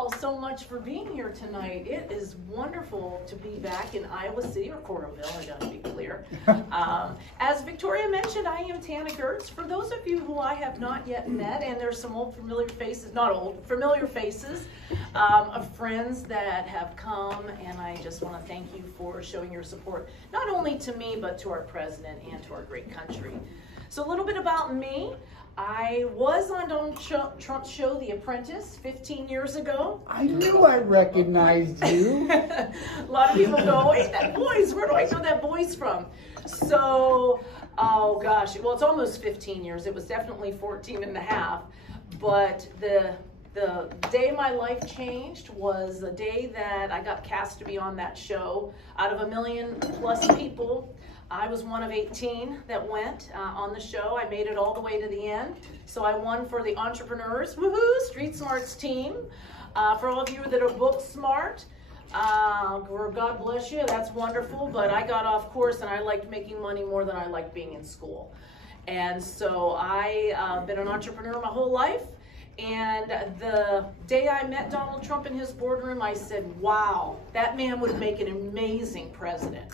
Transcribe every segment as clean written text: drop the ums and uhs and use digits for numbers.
all so much for being here tonight. It is wonderful to be back in Iowa City, or Coralville, I gotta be clear. As Victoria mentioned, I am Tana Gertz. For those of you who I have not yet met, and there's some old familiar faces, not old, familiar faces of friends that have come, and I just want to thank you for showing your support, not only to me, but to our president and to our great country. So a little bit about me. I was on Donald Trump's show, The Apprentice, 15 years ago. I knew I recognized you. A lot of people go, hey, that voice, where do I know that voice from? So, oh gosh, well, it's almost 15 years. It was definitely 14 and a half. But the day my life changed was the day that I got cast to be on that show. Out of 1 million plus people, I was one of 18 that went on the show. I made it all the way to the end. So I won for the entrepreneurs, woohoo, Street Smarts team. For all of you that are book smart, God bless you, that's wonderful. But I got off course and I liked making money more than I liked being in school. And so I've been an entrepreneur my whole life. And the day I met Donald Trump in his boardroom, I said, wow, that man would make an amazing president.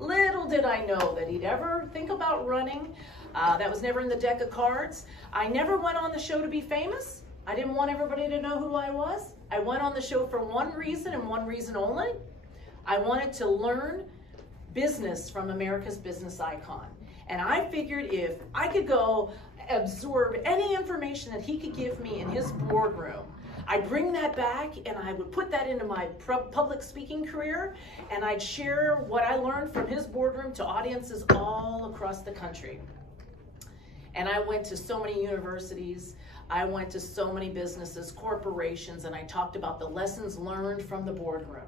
Little did I know that he'd ever think about running. That was never in the deck of cards. I never went on the show to be famous. I didn't want everybody to know who I was. I went on the show for one reason and one reason only. I wanted to learn business from America's business icon. And I figured if I could go absorb any information that he could give me in his boardroom, I'd bring that back and I would put that into my public speaking career, and I'd share what I learned from his boardroom to audiences all across the country. And I went to so many universities, I went to so many businesses, corporations, and I talked about the lessons learned from the boardroom.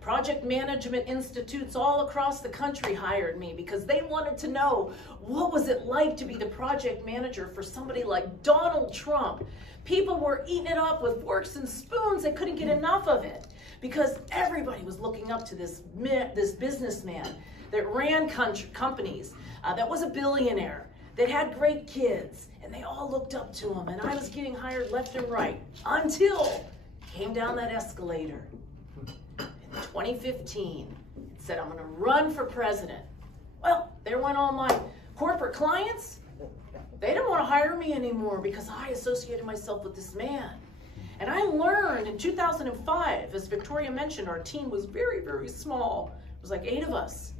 Project management institutes all across the country hired me because they wanted to know what was it like to be the project manager for somebody like Donald Trump. People were eating it up with forks and spoons. They couldn't get enough of it because everybody was looking up to this businessman that ran companies, that was a billionaire, that had great kids, and they all looked up to him. And I was getting hired left and right until came down that escalator. 2015, said, I'm going to run for president. Well, there went all my corporate clients. They didn't want to hire me anymore because I associated myself with this man. And I learned in 2005, as Victoria mentioned, our team was very, very small. It was like 8 of us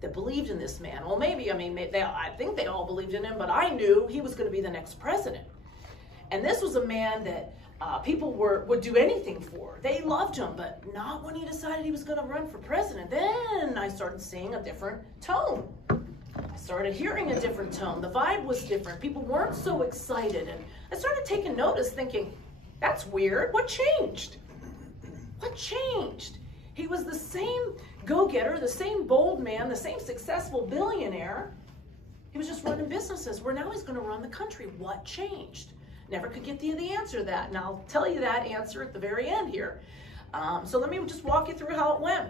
that believed in this man. Well, maybe, I mean, I think they all believed in him, but I knew he was going to be the next president. And this was a man that people would do anything for. They loved him, but not when he decided he was going to run for president. Then I started seeing a different tone. I started hearing a different tone. The vibe was different. People weren't so excited. And I started taking notice, thinking, that's weird. What changed? What changed? He was the same go-getter, the same bold man, the same successful billionaire. He was just running businesses, where now he's going to run the country. What changed? Never could get the answer to that, and I'll tell you that answer at the very end here. So let me just walk you through how it went.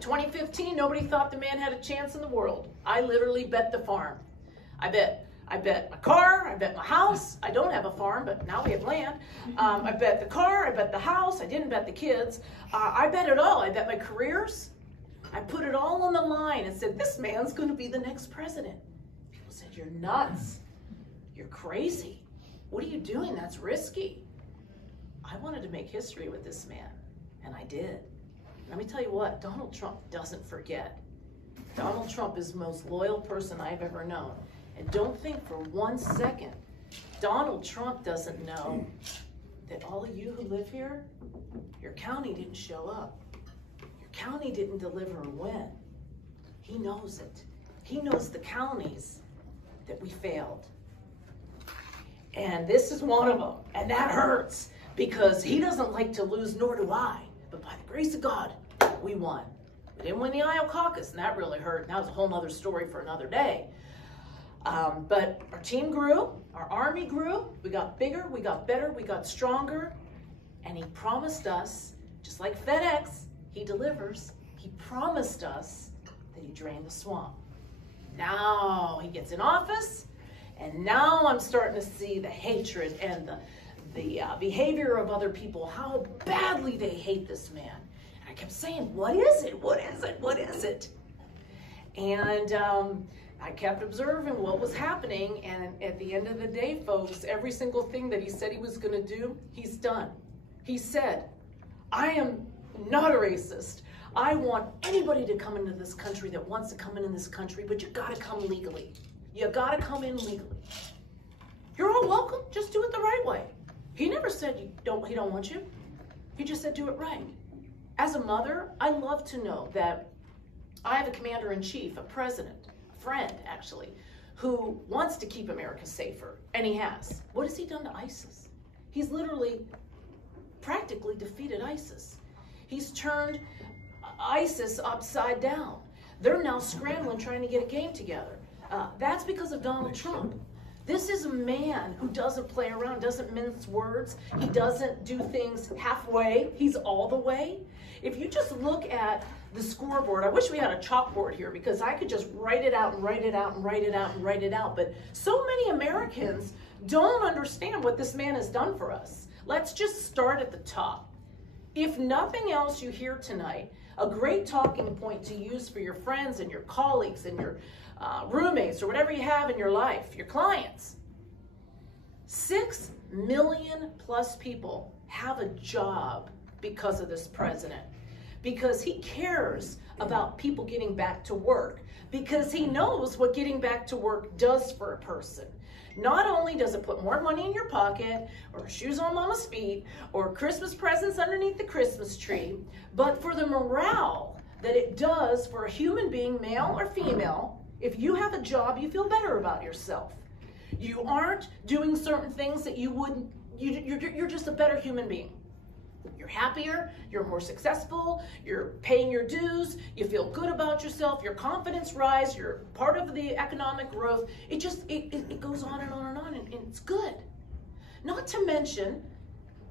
2015, nobody thought the man had a chance in the world. I literally bet the farm. I bet my car, I bet my house. I don't have a farm, but now we have land. I bet the car, I bet the house. I didn't bet the kids. I bet it all. I bet my careers. I put it all on the line and said, this man's going to be the next president. People said, you're nuts. You're crazy. What are you doing? That's risky. I wanted to make history with this man, and I did. Let me tell you what, Donald Trump doesn't forget. Donald Trump is the most loyal person I've ever known. And don't think for 1 second, Donald Trump doesn't know that all of you who live here, your county didn't show up. Your county didn't deliver a win. He knows it. He knows the counties that we failed. And this is one of them, and that hurts because he doesn't like to lose, nor do I. But by the grace of God, we won. We didn't win the Iowa caucus, and that really hurt. And that was a whole other story for another day. But our team grew, our army grew, we got bigger, we got better, we got stronger, and he promised us, just like FedEx, he delivers, he promised us that he drained the swamp. Now he gets in office, and now I'm starting to see the hatred and behavior of other people, how badly they hate this man. And I kept saying, what is it? What is it? What is it? And I kept observing what was happening, and at the end of the day, folks, every single thing that he said he was going to do, he's done. He said, I am not a racist. I want anybody to come into this country that wants to come in this country, but you got to come legally. You got to come in legally. You're all welcome. Just do it the right way. He never said he don't want you. He just said do it right. As a mother, I love to know that I have a commander-in-chief, a president, a friend actually, who wants to keep America safer, and he has. What has he done to ISIS? He's literally practically defeated ISIS. He's turned ISIS upside down. They're now scrambling trying to get a game together. That's because of Donald Trump. This is a man who doesn't play around, doesn't mince words. He doesn't do things halfway. He's all the way. If you just look at the scoreboard, I wish we had a chalkboard here because I could just write it out and write it out and write it out and write it out. But so many Americans don't understand what this man has done for us. Let's just start at the top. If nothing else you hear tonight, a great talking point to use for your friends and your colleagues and your roommates or whatever you have in your life, your clients. 6 million plus people have a job because of this president, because he cares about people getting back to work, because he knows what getting back to work does for a person. Not only does it put more money in your pocket, or shoes on mama's feet, or Christmas presents underneath the Christmas tree, but for the morale that it does for a human being, male or female. If you have a job, you feel better about yourself. You aren't doing certain things that you wouldn't, you're just a better human being. You're happier, you're more successful, you're paying your dues, you feel good about yourself, your confidence rise, you're part of the economic growth. It goes on and on and on, and it's good. Not to mention,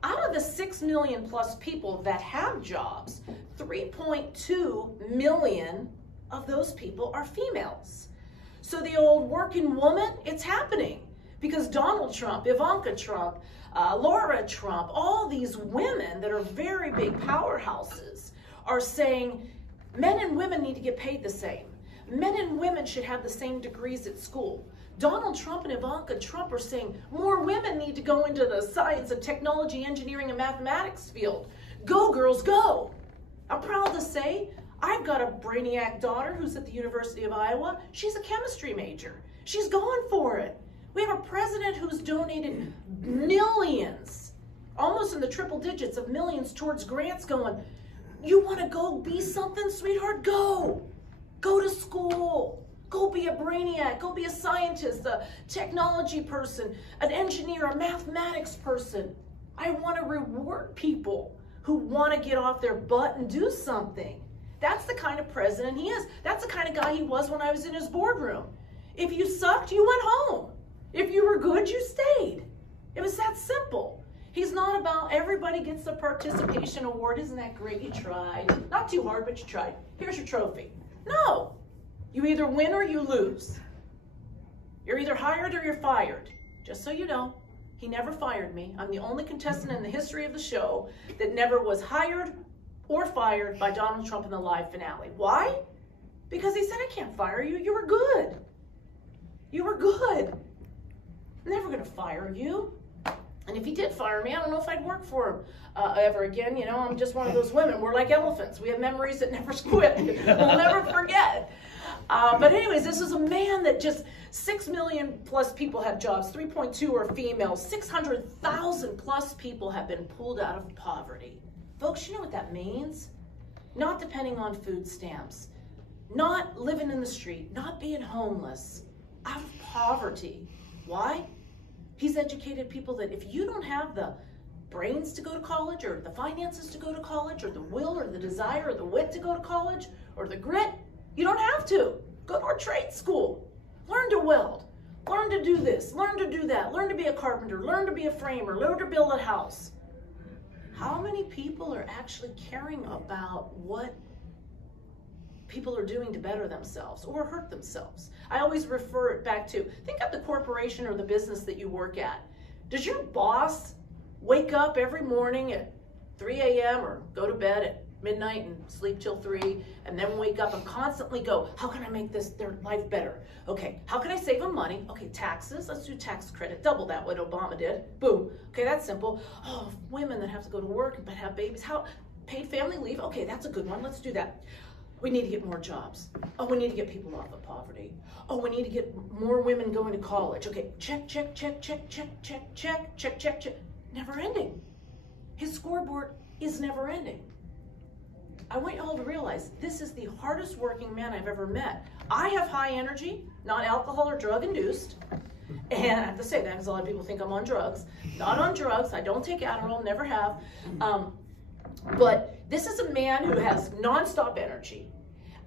out of the 6 million plus people that have jobs, 3.2 million of those people are females. So the old working woman, it's happening because Donald Trump, Ivanka Trump, Laura Trump, all these women that are very big powerhouses are saying men and women need to get paid the same. Men and women should have the same degrees at school. Donald Trump and Ivanka Trump are saying more women need to go into the science and technology, engineering, and mathematics field. Go, girls, go. I'm proud to say I've got a brainiac daughter who's at the University of Iowa. She's a chemistry major. She's going for it. We have a president who's donated millions, almost in the triple digits of millions towards grants going, you want to go be something, sweetheart? Go. Go to school. Go be a brainiac. Go be a scientist, a technology person, an engineer, a mathematics person. I want to reward people who want to get off their butt and do something. That's the kind of president he is. That's the kind of guy he was when I was in his boardroom. If you sucked, you went home. If you were good, you stayed. It was that simple. He's not about everybody gets a participation award. Isn't that great? You tried. Not too hard, but you tried. Here's your trophy. No. You either win or you lose. You're either hired or you're fired. Just so you know, he never fired me. I'm the only contestant in the history of the show that never was hired or fired by Donald Trump in the live finale. Why? Because he said, I can't fire you. You were good. You were good. I'm never going to fire you. And if he did fire me, I don't know if I'd work for him ever again. You know, I'm just one of those women. We're like elephants. We have memories that never quit. We'll never forget. But anyways, this is a man that just 6 million plus people have jobs. 3.2 are females. 600,000 plus people have been pulled out of poverty. Folks, you know what that means? Not depending on food stamps, not living in the street, not being homeless, out of poverty. Why? He's educated people that if you don't have the brains to go to college or the finances to go to college or the will or the desire or the wit to go to college or the grit, you don't have to. Go to a trade school. Learn to weld. Learn to do this. Learn to do that. Learn to be a carpenter. Learn to be a framer. Learn to build a house. How many people are actually caring about what people are doing to better themselves or hurt themselves? I always refer it back to, think of the corporation or the business that you work at. Does your boss wake up every morning at 3 a.m. or go to bed at midnight and sleep till 3, and then wake up and constantly go, how can I make their life better? Okay, how can I save them money? Okay, taxes, let's do tax credit, double that what Obama did. Boom. Okay, that's simple. Oh, women that have to go to work but have babies, how paid family leave? Okay, that's a good one. Let's do that. We need to get more jobs. Oh, we need to get people off of poverty. Oh, we need to get more women going to college. Okay, check, check, check, check, check, check, check, check, check, check. Never ending. His scoreboard is never ending. I want you all to realize this is the hardest working man I've ever met. I have high energy, not alcohol or drug induced. And I have to say that because a lot of people think I'm on drugs. Not on drugs. I don't take Adderall, never have. But this is a man who has nonstop energy.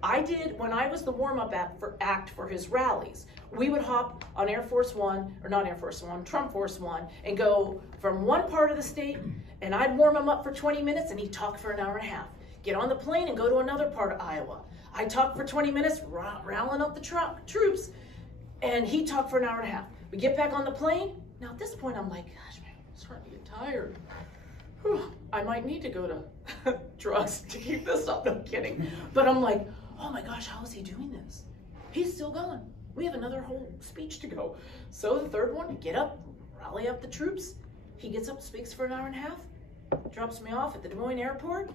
I did, when I was the warm-up act for his rallies, we would hop on Air Force One, or not Air Force One, Trump Force One, and go from one part of the state, and I'd warm him up for 20 minutes, and he'd talk for an hour and a half. Get on the plane and go to another part of Iowa. I talked for 20 minutes, rallying up the troops, and he talked for an hour and a half. We get back on the plane. Now at this point, I'm like, gosh, man, I'm starting to get tired. Whew, I might need to go to drugs to keep this up. No kidding. But I'm like, oh my gosh, how is he doing this? He's still going. We have another whole speech to go. So the third one, get up, rally up the troops. He gets up, speaks for an hour and a half, drops me off at the Des Moines airport.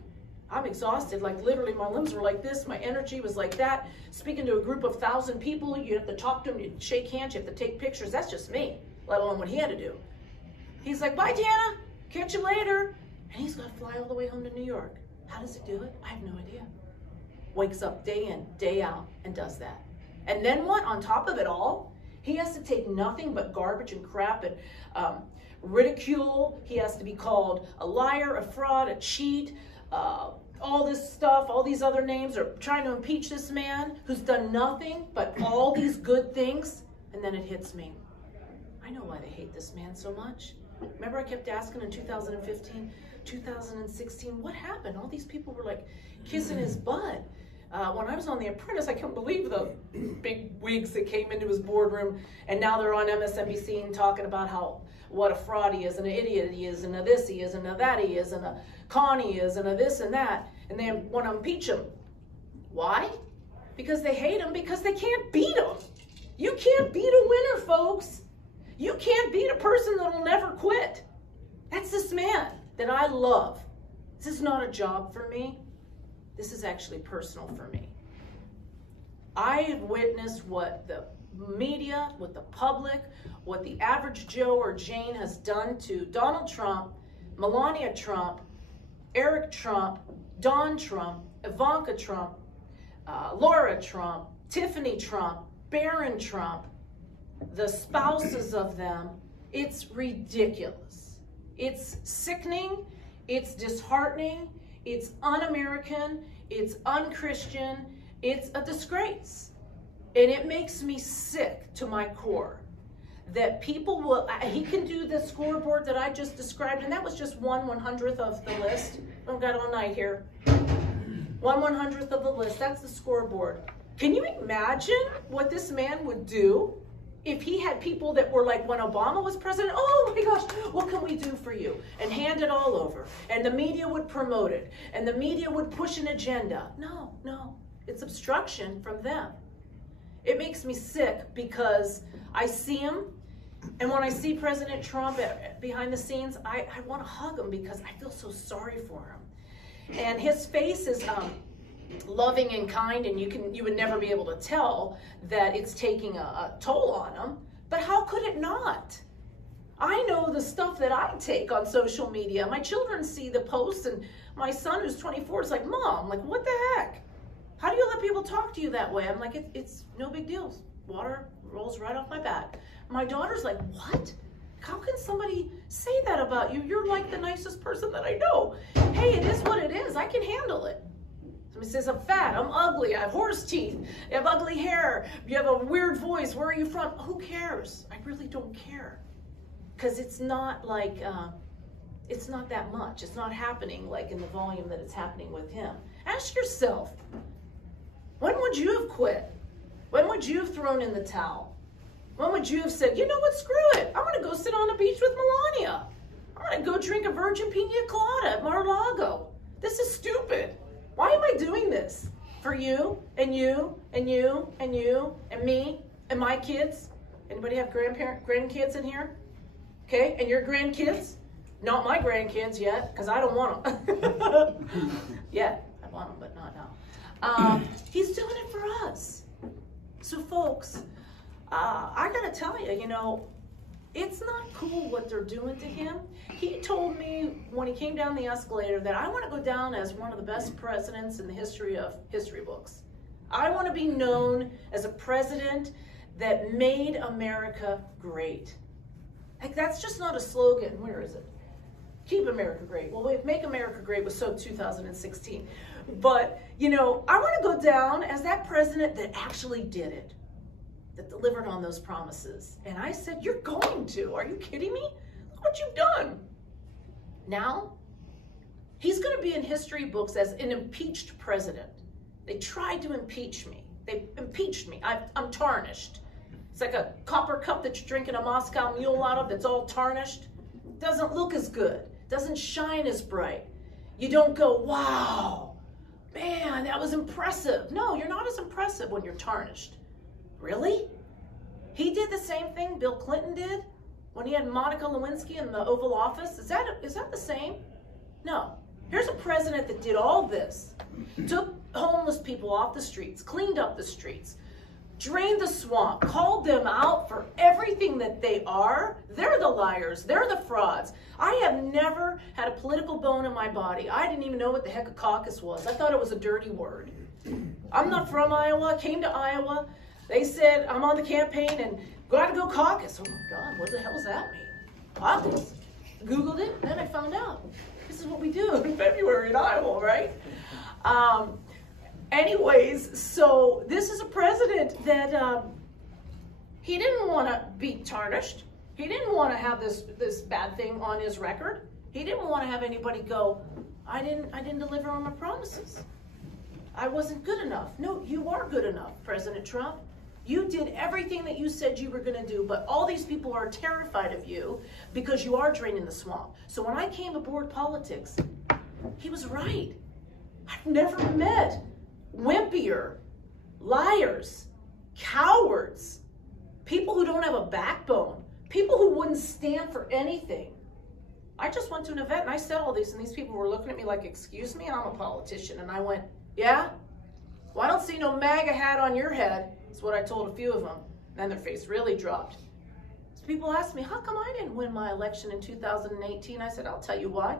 I'm exhausted, like literally my limbs were like this, my energy was like that. Speaking to a group of 1,000 people, you have to talk to them, you shake hands, you have to take pictures. That's just me, let alone what he had to do. He's like, bye Tana, catch you later. And he's got to fly all the way home to New York. How does he do it? I have no idea. Wakes up day in, day out, and does that. And then what? On top of it all, he has to take nothing but garbage and crap and ridicule. He has to be called a liar, a fraud, a cheat, all this stuff, all these other names are trying to impeach this man who's done nothing but all these good things. And then it hits me. I know why they hate this man so much. Remember I kept asking in 2015, 2016, what happened? All these people were like kissing his butt. When I was on The Apprentice, I couldn't believe the big wigs that came into his boardroom, and now they're on MSNBC and talking about what a fraud he is, and an idiot he is, and a this he is, and a that he is, and a con he is, and a this and that, and they want to impeach him. Why? Because they hate him, because they can't beat him. You can't beat a winner, folks. You can't beat a person that'll never quit. That's this man that I love. This is not a job for me. This is actually personal for me. I have witnessed what the media, what the public, what the average Joe or Jane has done to Donald Trump, Melania Trump, Eric Trump, Don Trump, Ivanka Trump, Laura Trump, Tiffany Trump, Barron Trump, the spouses of them. It's ridiculous. It's sickening. It's disheartening. It's un-American. It's un-Christian. It's a disgrace. And it makes me sick to my core that people will, he can do the scoreboard that I just described, and that was just 1/100th of the list. I've got all night here. 1/100th of the list, that's the scoreboard. Can you imagine what this man would do if he had people that were like when Obama was president? Oh my gosh, what can we do for you? And hand it all over. And the media would promote it. And the media would push an agenda. No, it's obstruction from them. It makes me sick because I see him, and when I see President Trump behind the scenes, I want to hug him because I feel so sorry for him. And his face is loving and kind, and you would never be able to tell that it's taking a toll on him. But how could it not? I know the stuff that I take on social media. My children see the posts, and my son who's 24 is like, Mom, like, what the heck? How do you let people talk to you that way? I'm like, it's no big deal. Water rolls right off my back. My daughter's like, what? How can somebody say that about you? You're like the nicest person that I know. Hey, it is what it is. I can handle it. Somebody says, I'm fat, I'm ugly, I have horse teeth, you have ugly hair, you have a weird voice, where are you from? Who cares? I really don't care. Because it's not like, it's not that much. It's not happening like in the volume that it's happening with him. Ask yourself, when would you have quit? When would you have thrown in the towel? When would you have said, you know what, screw it. I'm going to go sit on a beach with Melania. I'm going to go drink a virgin pina colada at Mar-a-Lago. This is stupid. Why am I doing this? For you, and you, and you, and you, and me, and my kids? Anybody have grandkids in here? Okay, and your grandkids? Not my grandkids yet, because I don't want them. Yeah, I want them, but not now. He's doing it for us. So folks, I gotta tell you, you know, it's not cool what they're doing to him. He told me when he came down the escalator that I want to go down as one of the best presidents in the history of history books. I want to be known as a president that made America great. Like, that's just not a slogan. Where is it? Keep America great. Well, Make America Great was so 2016. But, you know, I want to go down as that president that actually did it, that delivered on those promises. And I said, you're going to. Are you kidding me? Look what you've done. Now, he's going to be in history books as an impeached president. They tried to impeach me. They impeached me. I'm tarnished. It's like a copper cup that you're drinking a Moscow Mule out of that's all tarnished. Doesn't look as good. Doesn't shine as bright. You don't go, wow, man, that was impressive. No, you're not as impressive when you're tarnished. Really? He did the same thing Bill Clinton did when he had Monica Lewinsky in the Oval Office. Is that the same? No. Here's a president that did all this, took homeless people off the streets, cleaned up the streets, drained the swamp, called them out for everything that they are. They're the liars. They're the frauds. I have never had a political bone in my body. I didn't even know what the heck a caucus was. I thought it was a dirty word. I'm not from Iowa. Came to Iowa. They said, I'm on the campaign and got to go caucus. Oh my God, what the hell does that mean? Caucus. Googled it, then I found out. This is what we do in February in Iowa, right? Anyways, so this is a president that he didn't want to be tarnished. He didn't want to have this bad thing on his record. He didn't want to have anybody go, I didn't deliver on my promises. I wasn't good enough. No, you are good enough, President Trump. You did everything that you said you were going to do, but all these people are terrified of you because you are draining the swamp. So when I came aboard politics, he was right. I've never met wimpier, liars, cowards, people who don't have a backbone, people who wouldn't stand for anything. I just went to an event and I said all these, and these people were looking at me like, excuse me, I'm a politician. And I went, yeah? Well, I don't see no MAGA hat on your head. That's what I told a few of them. Then their face really dropped. So people asked me, how come I didn't win my election in 2018? I said, I'll tell you why.